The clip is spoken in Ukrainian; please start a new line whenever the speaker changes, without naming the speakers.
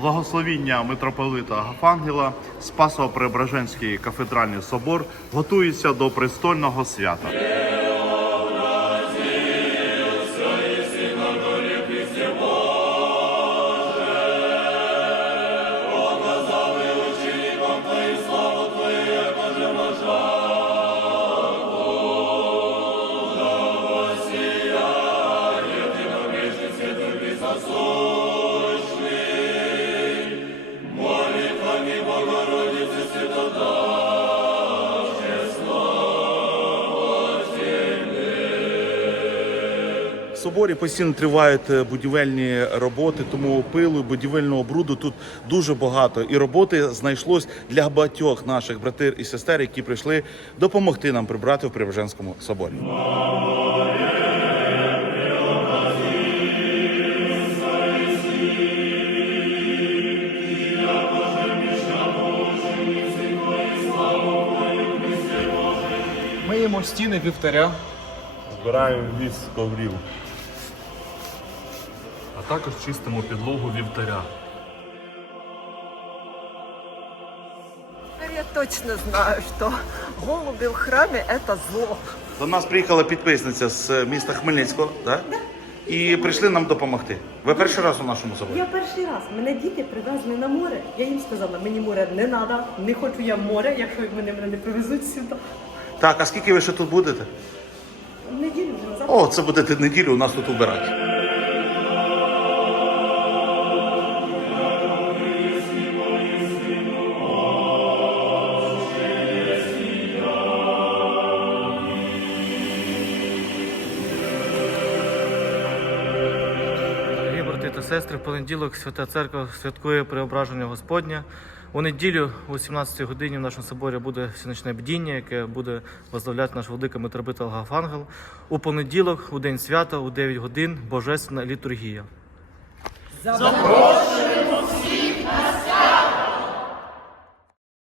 благословіння митрополита Гафангела Спасо-Преображенський кафедральний собор готується до престольного свята. В соборі постійно тривають е, будівельні роботи, тому пилу, і будівельного бруду тут дуже багато. І роботи знайшлось для багатьох наших братир і сестер, які прийшли допомогти нам прибрати в Преображенському соборі.
Миємо стіни вівтаря,
Збираємо віз коврів.
А також чистимо підлогу вівтаря.
Теперь я точно знаю, что голуби в храме – это зло.
До нас приїхала підписниця з міста Хмельницького, так? І прийшли нам допомогти. Ви перший раз у нашому?
Я перший раз. Мене діти привезли на море. Я їм сказала, мені море не треба, не хочу я море, якщо вони мене не привезуть сюди.
Так, а скільки ви ще тут будете?
В неділю вже назад.
О, це будете неділю у нас тут убирати.
Та сестри, в понеділок Свята Церква святкує преображення Господня. У неділю о 18 годині в нашому соборі буде всіночне бдіння, яке буде возглавляти наш владика митробит Алгафангел. У понеділок, у день свята, у 9 годин, божественна літургія.
Запрошуємо всіх на свято!